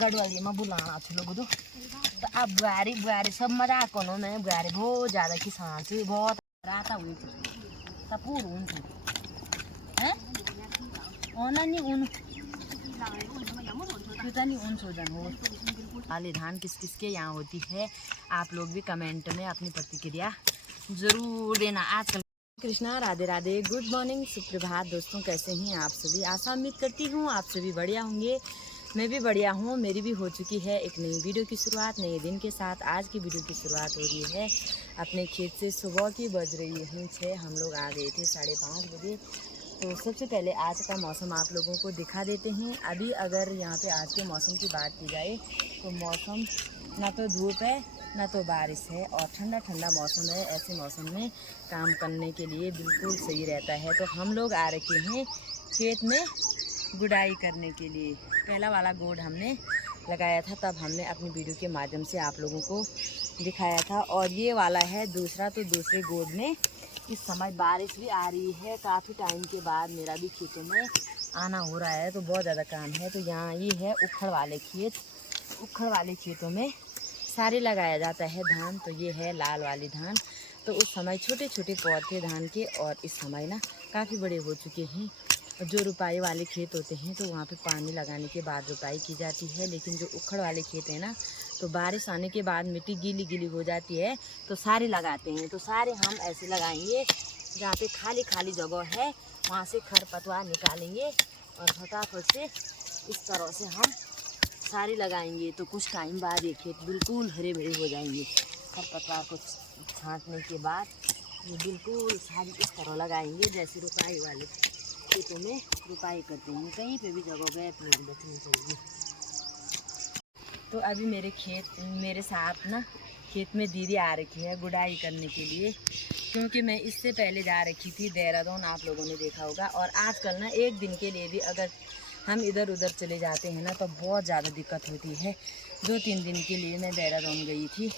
गढ़वाली में बुलाना थे लोग तो अब बुआरी बुआरी सब मजाक करो मैं बुआरी बहुत ज़्यादा किसान थी बहुत रात हुई थी तब पूरा ऊन थी हैं नहीं ऊन नहीं ऊन सोजन हो वाली धान किस किस के यहाँ होती है आप लोग भी कमेंट में अपनी प्रतिक्रिया ज़रूर देना। आजकल कृष्णा राधे राधे गुड मॉर्निंग सुप्रभात दोस्तों, कैसे हैं आप सभी। आशा उम्मीद करती हूँ आप सभी बढ़िया होंगे। मैं भी बढ़िया हूँ। मेरी भी हो चुकी है एक नई वीडियो की शुरुआत नए दिन के साथ। आज की वीडियो की शुरुआत हो रही है अपने खेत से। सुबह की बज रही है 6, हम लोग आ गए थे 5:30 बजे। तो सबसे पहले आज का मौसम आप लोगों को दिखा देते हैं। अभी अगर यहाँ पे आज के मौसम की बात की जाए तो मौसम ना तो धूप है ना तो बारिश है और ठंडा ठंडा मौसम है। ऐसे मौसम में काम करने के लिए बिल्कुल सही रहता है। तो हम लोग आ रखे हैं खेत में गुड़ाई करने के लिए। पहला वाला गोड हमने लगाया था तब हमने अपनी वीडियो के माध्यम से आप लोगों को दिखाया था, और ये वाला है दूसरा। तो दूसरे गोड में इस समय बारिश भी आ रही है। काफ़ी टाइम के बाद मेरा भी खेतों में आना हो रहा है तो बहुत ज़्यादा काम है। तो यहाँ ये है उखड़ वाले खेत। उखड़ वाले खेतों में सारे लगाया जाता है धान। तो ये है लाल वाली धान। तो उस समय छोटे छोटे पौधे धान के और इस समय ना काफ़ी बड़े हो चुके हैं। जो रुपाई वाले खेत होते हैं तो वहाँ पे पानी लगाने के बाद रुपाई की जाती है, लेकिन जो उखड़ वाले खेत हैं ना तो बारिश आने के बाद मिट्टी गीली गीली हो जाती है तो सारे लगाते हैं। तो सारे हम ऐसे लगाएंगे जहाँ पे खाली खाली जगह है वहाँ से खरपतवार निकालेंगे और फटाफट से इस तरह से हम सारे लगाएंगे। तो कुछ टाइम बाद ये खेत बिल्कुल हरे भरे हो जाएंगे। खरपतवार को छांटने के बाद ये बिल्कुल सारी इस तरह लगाएंगे जैसे रुपाई वाले खेतों में रुपाई करते हैं। कहीं पे भी जगह गैप नहीं बचनी चाहिए। तो अभी मेरे साथ ना खेत में दीदी आ रखी है गुड़ाई करने के लिए, क्योंकि मैं इससे पहले जा रखी थी देहरादून, आप लोगों ने देखा होगा। और आजकल ना एक दिन के लिए भी अगर हम इधर उधर चले जाते हैं ना तो बहुत ज़्यादा दिक्कत होती है। 2-3 दिन के लिए मैं देहरादून गई थी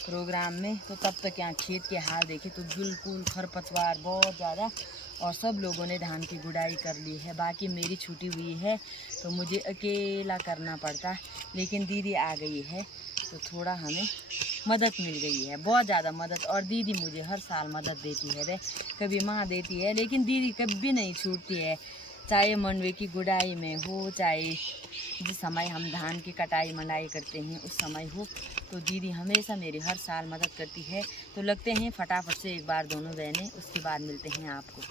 प्रोग्राम में, तो तब तक यहाँ खेत के हाल देखे तो बिल्कुल खरपतवार बहुत ज़्यादा, और सब लोगों ने धान की गुड़ाई कर ली है। बाकी मेरी छुट्टी हुई है तो मुझे अकेला करना पड़ता, लेकिन दीदी आ गई है तो थोड़ा हमें मदद मिल गई है, बहुत ज़्यादा मदद। और दीदी मुझे हर साल मदद देती है रे, कभी माँ देती है, लेकिन दीदी कभी नहीं छूटती है। चाहे मंडवे की गुड़ाई में हो, चाहे जिस समय हम धान की कटाई मंडाई करते हैं उस समय हो, तो दीदी हमेशा मेरी हर साल मदद करती है। तो लगते हैं फटाफट से एक बार दोनों बहनें, उसके बाद मिलते हैं आपको।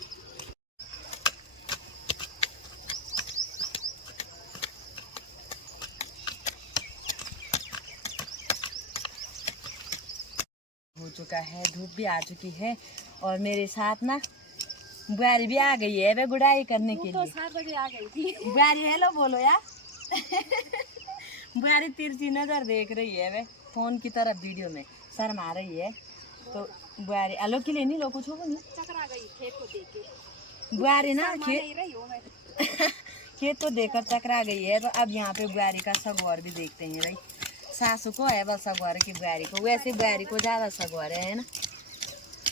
हो चुका है, धूप भी आ चुकी है और मेरे साथ ना बुआरी भी आ गई है वे गुड़ाई करने के लिए। तो 7 बजे आ गई थी बुआरी। हेलो बोलो यार बुआरी तिरछी नजर देख रही है वे फोन की तरफ, वीडियो में शर्मा रही है। तो बुआरी आलो के लिए नहीं लो कुछ होगा नहीं, चकरा गई खेत को देख के। बुआरी ना खेत को देखकर चकरा गई है। तो अब यहाँ पे बुआरी का सगवार भी देखते हैं भाई। सासू को है बस सगवार की बुआरी को, वैसे बुआरी को ज़्यादा सगवार है ना।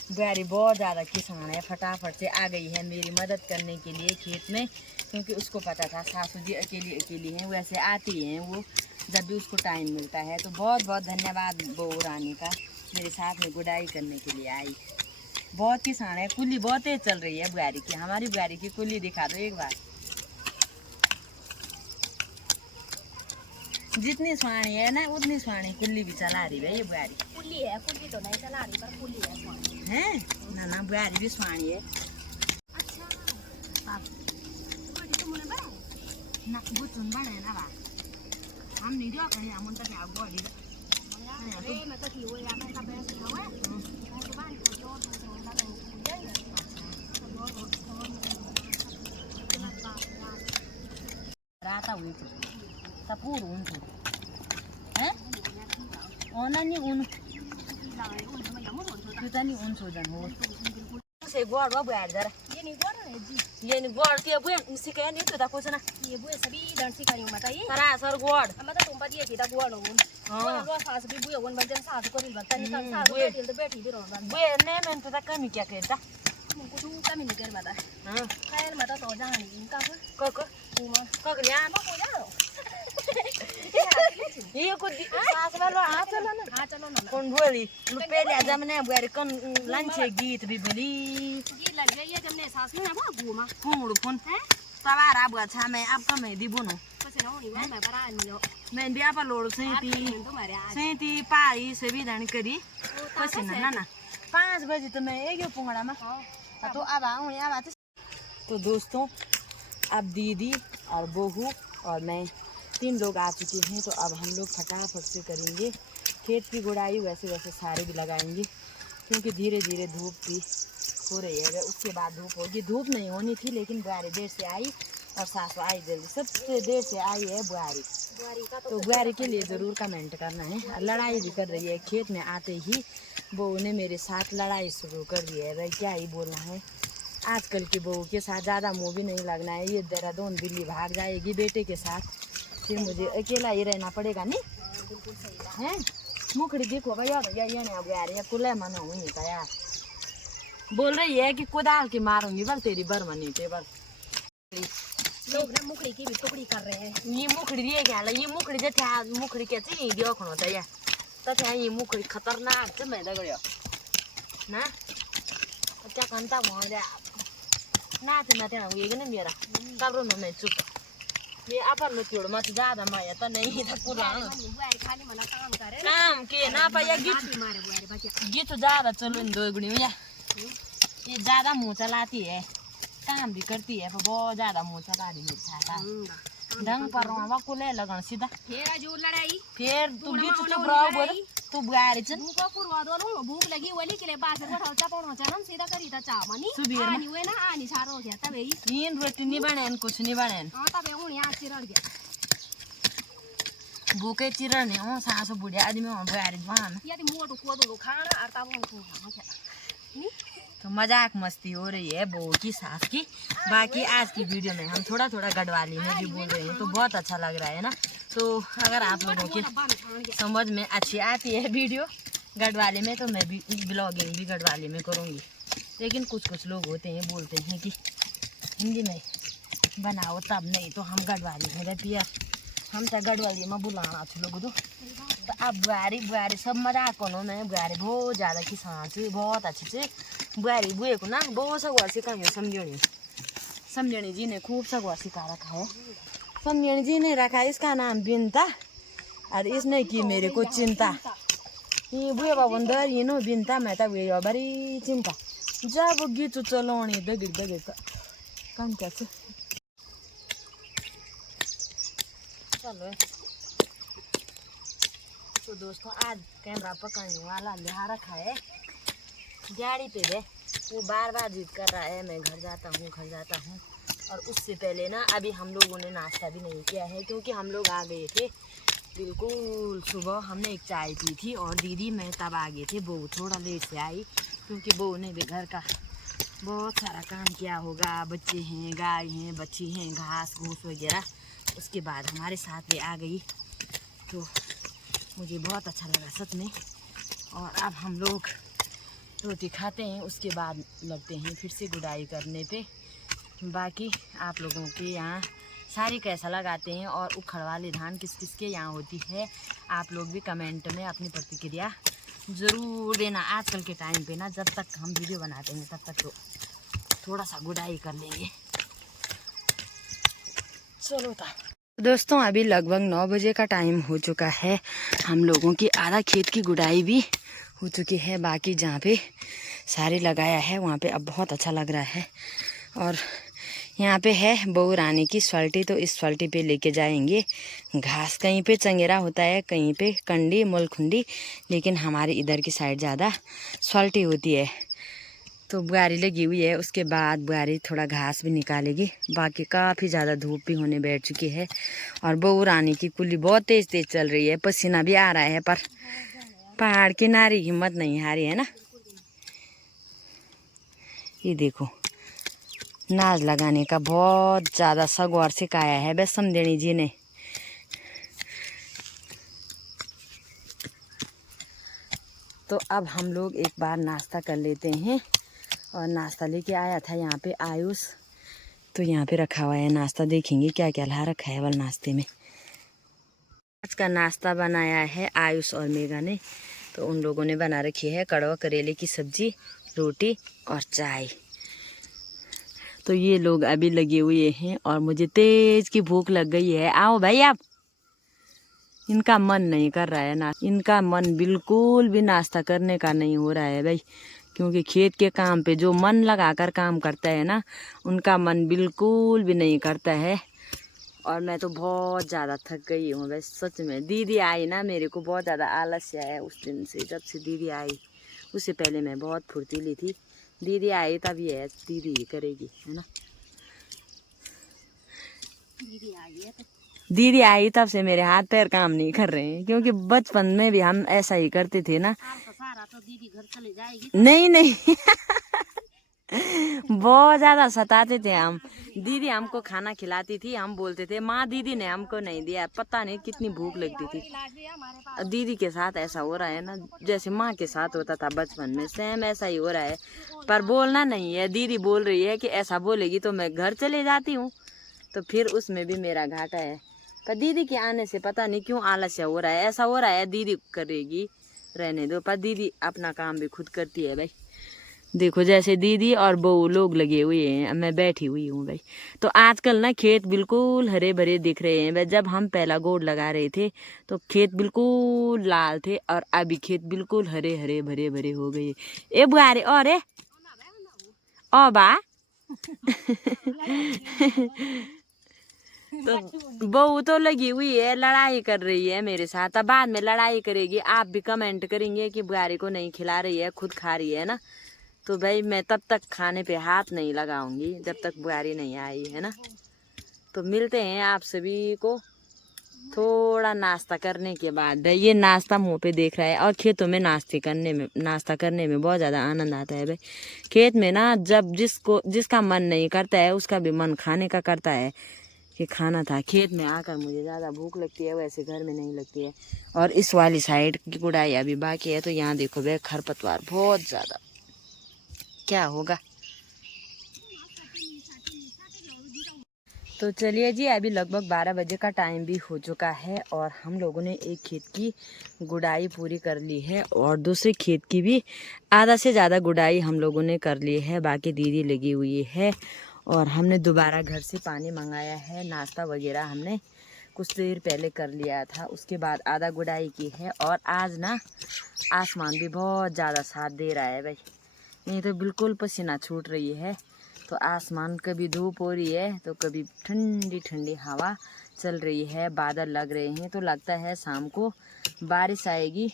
बुआरी बहुत ज़्यादा किसान है, फटाफट से आ गई है मेरी मदद करने के लिए खेत में, क्योंकि उसको पता था सासू जी अकेली हैं, वैसे आती हैं वो जब भी उसको टाइम मिलता है। तो बहुत बहुत धन्यवाद बहू रानी का, मेरे साथ में गुड़ाई करने के लिए आई। बहुत किसान है, कुल्ली बहुत तेज चल रही है बुआरी की। हमारी बुआरी की कुल्ली दिखा दो एक बार। जितनी स्वाणी है ना उतनी स्वाणी कुल्ली भी चला रही है ये बुआरी। कुल्ली है, कुल्ली तो नहीं चला रही पर कुल्ली है स्वाणी है ना। बुआरी भी स्वाणी है। अच्छा ना वो चुन बड़ा है ना बा हम नहीं दिया कहीं हम उनका क्या बॉडी अरे मैं तो किलो या मैं कब से हुआ राता हुई थी तब पूरा ऊन थी हैं नहीं ऊन नहीं ऊन सोजन हो से गोड़ वो बैठ जरा ये नहीं गोड़ के बुए सिके नहीं तो कुछ ना ये बुए सभी दर्शी करियो मत ये सरा सर गोड़ हम तो तुम पर दिए थी ता गोड़ हो वो सास भी बुए वन बजन सास को रिल बता नहीं सास बैठी भी रोन बुए ने में तो कमी क्या कहता मुझको तू कमी नहीं कर बता हां खायल मत तो जान इनका को लिया को जाओ ये को सास वालो हां चलो ना कौन बोली पहले जमने बुआरी कौन लंच गीत भी बोली गीत लग गई है जमने सास ने ना घूमा फोन है सवारा बुआ छा मैं आपका मैं दी बोनो पसे ना नहीं मैं बरा नहीं मैं बिया पर लोड़ सैती पाई से भी धन करी पसी ना 5 बजे तो मैं एक पुंगड़ा में तो अब आऊँ अब तो दोस्तों अब दीदी और बहू और मैं 3 लोग आ चुके हैं। तो अब हम लोग फटाफट से करेंगे खेत की गुड़ाई, वैसे वैसे सारे भी लगाएंगे क्योंकि धीरे धीरे धूप भी हो रही है। उसके बाद धूप होगी, धूप नहीं होनी थी लेकिन बुआरी देर से आई और सासू आई जल्दी, सबसे देर से आई है बुआरी। तो बुआरी के लिए ज़रूर कमेंट करना है। लड़ाई भी कर रही है, खेत में आते ही बहू ने मेरे साथ लड़ाई शुरू कर दी है। भाई क्या ही बोलना है, आजकल की बहू के साथ ज़्यादा मुँह भी नहीं लगना है। ये देहरादून दिल्ली भाग जाएगी बेटे के साथ, फिर मुझे अकेला ही रहना पड़ेगा। नहीं हैं मुखड़ी देखो भैया ये नहीं बुआरी कुल्ले मना हुई था यार, बोल रही है कि कुदाल की मारूंगी बल तेरी बरमनी टेबल। लोग ना मुखड़ी की भी टुकड़ी कर रहे हैं। ये मुखड़ी ये क्या ये मुखड़ी जैसे मुखड़ी क्या चाहिए देखो ना तैयार तो ये मुखड़ी खतरनाक से मैं दगड़ियो ना क्या कंता वहाँ जा ना ये ना मेरा करो ना मैं चुप ये अपन में क्यों मत ज्यादा माया तो नहीं था पूरा खाली मना काम करे काम के ना पाया गीत मारे बुआरी बच्चा गीत ज्यादा चलो इन दो गुड़ी भैया ये ज्यादा मुँह चलाती है, काम भी करती है पर बहुत ज्यादा मुँह चला रही है। ढंग पर वहाँ को ले लगन सीधा फिर जो लड़ाई फिर तू गीत चुप रहो बोल तू बुआरी चल भूख पूर्वा दोनों भूख लगी वली के लिए बाहर से उठाओ चपानो चलन सीधा करी था चामनी सुबीर आनी हुए ना आनी सारो हो गया तबे नींद रोटी नहीं बने कुछ नहीं बने हां तबे हूं यहां चिरड़ गया भूखे चिरड़ नहीं हो सासु बुढ़िया आदमी हो बुआरी वहां ये मोटू को दो खाना और तब उनको नी तो मजाक मस्ती हो रही है बहू की सास की। बाकी आज की वीडियो में हम थोड़ा थोड़ा गढ़वाली में भी बोल रहे हैं तो बहुत अच्छा लग रहा है ना। तो अगर आप लोगों की समझ में अच्छी आती है वीडियो गढ़वाली में तो मैं भी ब्लॉगिंग भी गढ़वाली में करूँगी। लेकिन कुछ लोग होते हैं बोलते हैं कि हिंदी में बनाओ तब नहीं तो हम गढ़वाली में रहती है हम तो गढ़वाली में बुलाना अच्छे लोग तो अब बुआरी सब मजाक करो मैं बुआरी बहुत ज़्यादा किसान से बहुत अच्छे से बुआरी बुए को ना बहुत सगुआ सिखाई है। समझणी जी ने खूब सगुआ सिखा रखा है। समझणी जी ने रखा है इसका नाम बिनता और इसने की मेरे को चिंता। ये बुए बाबंदर ये नो बिनता मैं तो बुए बड़ी चिंता जब गीत चलाने दगड़ कम कैसे चलो। तो दोस्तों आज कैमरा पकड़ने वाला लिहा रखा है गाड़ी पे दे, वो बार बार जिद कर रहा है मैं घर जाता हूँ। और उससे पहले ना अभी हम लोगों ने नाश्ता भी नहीं किया है क्योंकि हम लोग आ गए थे बिल्कुल सुबह। हमने एक चाय पी थी और दीदी मैं तब आ गए थे। बहू थोड़ा लेट से आई क्योंकि बहू ने भी घर का बहुत सारा काम किया होगा, बच्चे हैं गाय हैं बच्ची हैं घास घूस वगैरह। उसके बाद हमारे साथ भी आ गई तो मुझे बहुत अच्छा लगा सच में। और अब हम लोग रोटी खाते हैं उसके बाद लगते हैं फिर से गुड़ाई करने पे। बाकी आप लोगों के यहाँ सारी कैसा लगाते हैं और उखड़ वाली धान किस किस के यहाँ होती है आप लोग भी कमेंट में अपनी प्रतिक्रिया ज़रूर देना। आजकल के टाइम पे ना जब तक हम वीडियो बनाते हैं तब तक तो थोड़ा सा गुड़ाई कर लेंगे। चलो था दोस्तों अभी लगभग 9 बजे का टाइम हो चुका है। हम लोगों की आधा खेत की गुड़ाई भी हो चुकी है। बाकी जहाँ पे सारे लगाया है वहाँ पे अब बहुत अच्छा लग रहा है। और यहाँ पे है बहू रानी की स्वाल्टी तो इस स्वाल्टी पे लेके जाएंगे घास। कहीं पे चंगेरा होता है कहीं पे कंडी मुलखुंडी, लेकिन हमारे इधर की साइड ज़्यादा स्वाल्टी होती है। तो बुआरी लगी हुई है उसके बाद बुआरी थोड़ा घास भी निकालेगी। बाकी काफ़ी ज़्यादा धूप भी होने बैठ चुकी है और बहू रानी की कुल्ली बहुत तेज़ तेज़ चल रही है, पसीना भी आ रहा है पर पहाड़ की नारी हिम्मत नहीं हारी है ना। ये देखो नाज लगाने का बहुत ज़्यादा सगौर सिखाया है बस समझणी जी ने। तो अब हम लोग एक बार नाश्ता कर लेते हैं। और नाश्ता लेके आया था यहाँ पे आयुष, तो यहाँ पे रखा हुआ है नाश्ता, देखेंगे क्या क्या ला रखा है वाला नाश्ते में। आज का नाश्ता बनाया है आयुष और मेघा ने। तो उन लोगों ने बना रखी है कड़वा करेले की सब्जी, रोटी और चाय। तो ये लोग अभी लगे हुए हैं और मुझे तेज की भूख लग गई है। आओ भाई आप। इनका मन नहीं कर रहा है ना, इनका मन बिल्कुल भी नाश्ता करने का नहीं हो रहा है भाई, क्योंकि खेत के काम पे जो मन लगाकर काम करता है ना, उनका मन बिल्कुल भी नहीं करता है। और मैं तो बहुत ज़्यादा थक गई हूँ बस सच में। दीदी आई ना, मेरे को बहुत ज़्यादा आलस्य है उस दिन से, जब से दीदी आई। उससे पहले मैं बहुत फुर्तीली थी, दीदी आई तब ये है, दीदी ही करेगी, है ना। दीदी आई तब से मेरे हाथ पैर काम नहीं कर रहे हैं, क्योंकि बचपन में भी हम ऐसा ही करते थे ना। तो दीदी घर चले जाएगी। नहीं नहीं बहुत ज़्यादा सताते थे हम। दीदी हमको खाना खिलाती थी, हम बोलते थे माँ दीदी ने हमको नहीं दिया, पता नहीं कितनी भूख लगती थी। दीदी के साथ ऐसा हो रहा है ना, जैसे माँ के साथ होता था बचपन में, सेम ऐसा ही हो रहा है। पर बोलना नहीं है, दीदी बोल रही है कि ऐसा बोलेगी तो मैं घर चले जाती हूँ, तो फिर उसमें भी मेरा घाटा है। पर दीदी के आने से पता नहीं क्यों आलस्य हो रहा है, ऐसा हो रहा है दीदी करेगी, रहने दो। पर दीदी अपना काम भी खुद करती है भाई। देखो जैसे दीदी और बहू लोग लगे हुए हैं, मैं बैठी हुई हूँ भाई। तो आजकल ना खेत बिल्कुल हरे भरे दिख रहे हैं भाई। जब हम पहला गोड़ लगा रहे थे तो खेत बिल्कुल लाल थे, और अभी खेत बिल्कुल हरे हरे भरे भरे हो गए। ए बुआरे और ओ बा तो बहू तो लगी हुई है, लड़ाई कर रही है मेरे साथ। अब बाद में लड़ाई करेगी, आप भी कमेंट करेंगे कि बुआरे को नहीं खिला रही है, खुद खा रही है ना। तो भाई मैं तब तक खाने पे हाथ नहीं लगाऊंगी जब तक बुआरी नहीं आई है ना। तो मिलते हैं आप सभी को थोड़ा नाश्ता करने के बाद। भाई ये नाश्ता मुंह पे देख रहा है, और खेतों में नाश्ता करने में बहुत ज़्यादा आनंद आता है भाई। खेत में ना जब जिसका मन नहीं करता है, उसका भी मन खाने का करता है कि खाना था। खेत में आकर मुझे ज़्यादा भूख लगती है, वैसे घर में नहीं लगती है। और इस वाली साइड की गुड़ाई अभी बाकी है, तो यहाँ देखो भाई खरपतवार बहुत ज़्यादा, क्या होगा। तो चलिए जी, अभी लगभग 12 बजे का टाइम भी हो चुका है, और हम लोगों ने एक खेत की गुड़ाई पूरी कर ली है, और दूसरे खेत की भी आधा से ज़्यादा गुड़ाई हम लोगों ने कर ली है। बाकी दीदी लगी हुई है, और हमने दोबारा घर से पानी मंगाया है। नाश्ता वगैरह हमने कुछ देर पहले कर लिया था, उसके बाद आधा गुड़ाई की है। और आज ना आसमान भी बहुत ज़्यादा साथ दे रहा है भाई, नहीं तो बिल्कुल पसीना छूट रही है। तो आसमान कभी धूप हो रही है तो कभी ठंडी ठंडी हवा चल रही है, बादल लग रहे हैं। तो लगता है शाम को बारिश आएगी।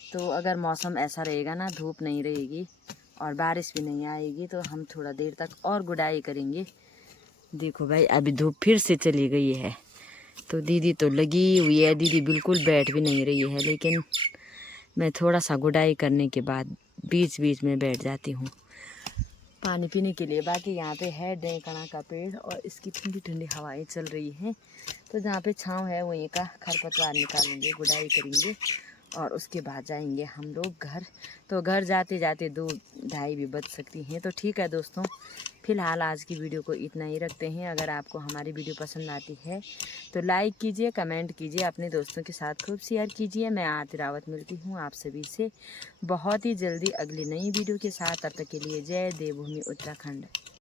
तो अगर मौसम ऐसा रहेगा ना, धूप नहीं रहेगी और बारिश भी नहीं आएगी, तो हम थोड़ा देर तक और गुड़ाई करेंगे। देखो भाई अभी धूप फिर से चली गई है। तो दीदी तो लगी हुई है, दीदी बिल्कुल बैठ भी नहीं रही है, लेकिन मैं थोड़ा सा गुड़ाई करने के बाद बीच बीच में बैठ जाती हूँ पानी पीने के लिए। बाकी यहाँ पे है ढेकड़ा का पेड़, और इसकी ठंडी ठंडी हवाएं चल रही हैं। तो जहाँ पे छांव है वहीं का खरपतवार निकालेंगे, गुड़ाई करेंगे, और उसके बाद जाएंगे हम लोग घर। तो घर जाते जाते 2-2:30 भी बज सकती हैं। तो ठीक है दोस्तों, फ़िलहाल आज की वीडियो को इतना ही रखते हैं। अगर आपको हमारी वीडियो पसंद आती है तो लाइक कीजिए, कमेंट कीजिए, अपने दोस्तों के साथ खूब शेयर कीजिए। मैं आरती रावत मिलती हूँ आप सभी से बहुत ही जल्दी अगली नई वीडियो के साथ। तब तक के लिए जय देवभूमि उत्तराखंड।